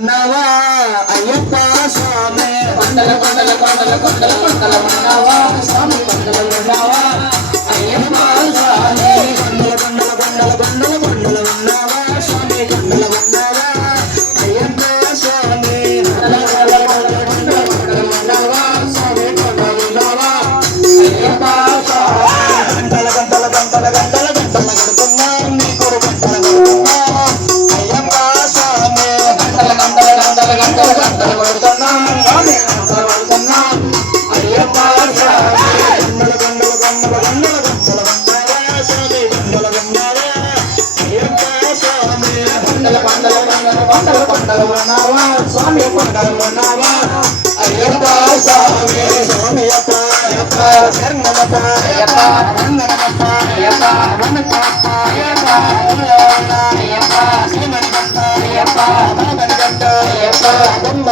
మన్నవా అయ్యప్ప స్వామి కొండల కొండల కొండల కొండల కొండల మన్నవా స్వామి கருமண்ணாவா சுவாமி அப்பா கருமண்ணாவா ஐயப்பா சாமி சுவாமி அப்பா அப்பா கருமண்ணப்பா ஐயப்பா கருமண்ணப்பா ஐயப்பா கருமண்ணப்பா ஐயப்பா கருமண்ணப்பா ஐயப்பா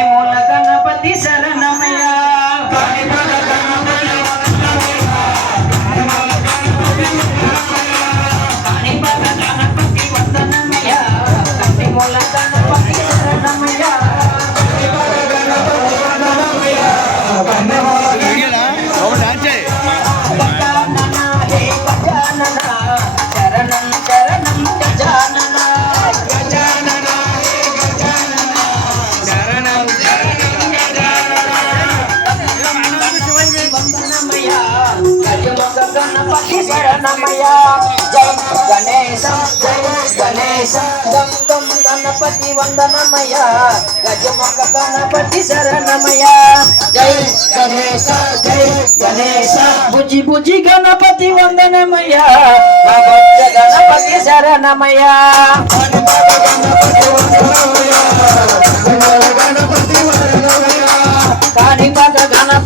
గణపతయా జై గణేశం జై గణేశం గం గం గణపతి వందనమయ గజముఖ గణపతి శరణమయ జై గణేశ జై గణేశ బుజి బుజి గణపతి వందనమయ భగవత్ గణపతి శరణమయ గణపతి వందనమయ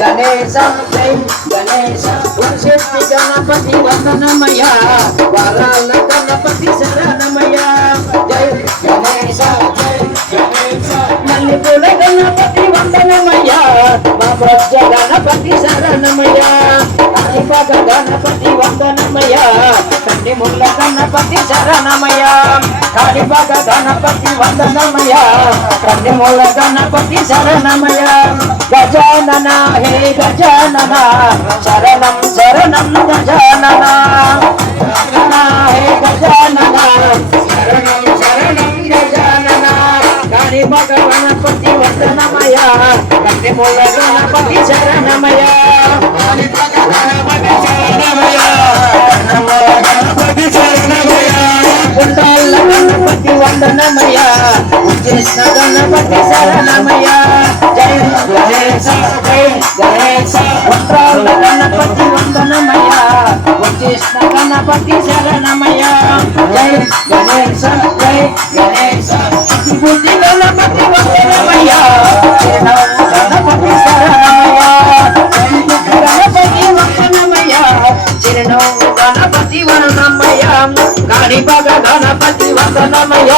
గణేశం జై గణేశం శక్తి గణపతి వందనమయ వరాల గణపతి శరణమయ జై గణేశ జై గణేశ మల్లిపూల గణపతి వందనమయ మధ్య గణపతి శరణమయ గణపతి వందనమయ కాలిబాగ గణపతి వందనమయ కన్యమూల గణపతి శరణమయ గజానన హే గజానన శరణం శరణం గజానన గజానన హే గజానన శరణం శరణం గజానన కాలిబాగ గణపతి వందనమయ కన్యమూల గణపతి శరణమయ గణపతి శరణమయ గణపతి శరణమయ్య జై గణేశ జై గణేశ బుద్ధి గణపతి వందనమయ్య గణపతి గణపతి వందనమయ్య గణపతి వరణమయ్య గణిపగ గణపతి వందనమయ్య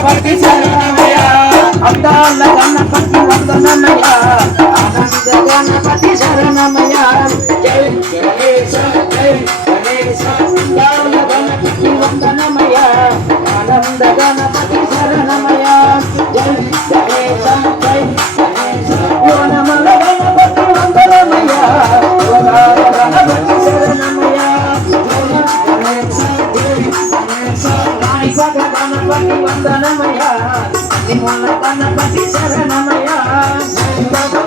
గణపతి అందాల వందనమయ ఆనంద గణపతి శరణమయ జై గణేశ జై గణేశ గణపతి వందనమయ ఆనంద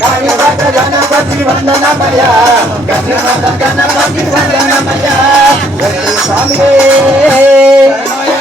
कालीवत गणपति वंदनमय गणपति वंदनमय स्वामी